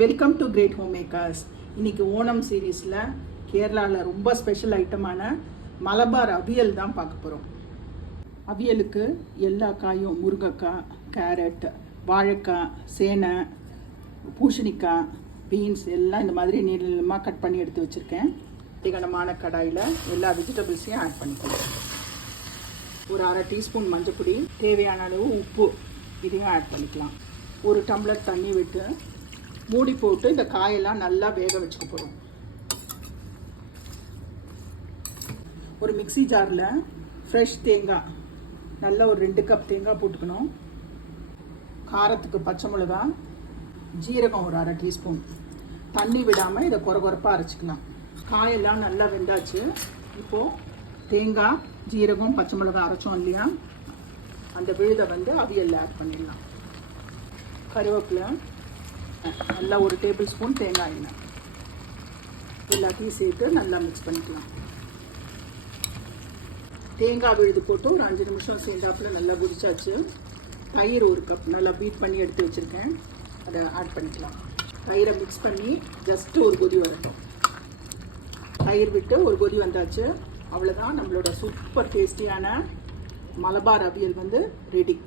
Welcome to great home makers. இன்னைக்கு ஓணம் சீரீஸில் கேரளாவில் ரொம்ப ஸ்பெஷல் ஐட்டமான மலபார் அவியல் தான் பார்க்க போகிறோம். அவியலுக்கு எல்லா காயும் முருங்கைக்காய், கேரட், வாழைக்காய், சேனை, பூசணிக்காய், பீன்ஸ் எல்லாம் இந்த மாதிரி நீளமாக கட் பண்ணி எடுத்து வச்சுருக்கேன். அதிகமான கடாயில் எல்லா வெஜிடபிள்ஸையும் ஆட் பண்ணிக்கலாம். ஒரு அரை டீஸ்பூன் மஞ்சள், தேவையான அளவு உப்பு இதையும் ஆட் பண்ணிக்கலாம். ஒரு டம்ளர் தண்ணி விட்டு மூடி போட்டு இந்த காயெல்லாம் நல்லா வேக வச்சுக்க போகிறோம். ஒரு மிக்ஸி ஜாரில் ஃப்ரெஷ் தேங்காய், நல்லா ஒரு 2 கப் தேங்காய் போட்டுக்கணும். காரத்துக்கு பச்சை மிளகா, ஜீரகம் ஒரு அரை டீஸ்பூன். தண்ணி விடாமல் இதை கொரகொரப்பாக அரைச்சிக்கலாம். காயெல்லாம் நல்லா வெந்தாச்சு. இப்போது தேங்காய், ஜீரகம், பச்சை மிளகா அரைச்சோம் இல்லையா, அந்த விழுதை அவியலில் ஆட் பண்ணிடலாம். கருவேப்பிலை, நல்லா ஒரு டேபிள் ஸ்பூன் தேங்காய் எண்ணெய் எல்லாத்தையும் சேர்த்து நல்லா மிக்ஸ் பண்ணிக்கலாம். தேங்காய் விழுது போட்டு ஒரு 5 நிமிஷம் சேர்ந்தாப்புல நல்லா குடிச்சாச்சு. தயிர் ஒரு கப் நல்லா பீட் பண்ணி எடுத்து வச்சுருக்கேன், அதை ஆட் பண்ணிக்கலாம். தயிரை மிக்ஸ் பண்ணி ஜஸ்ட்டு ஒரு கொதி வரட்டும். தயிர் விட்டு ஒரு கொதி வந்தாச்சு. அவ்வளோதான், நம்மளோட சூப்பர் டேஸ்டியான மலபார் அவியல் ரெடி.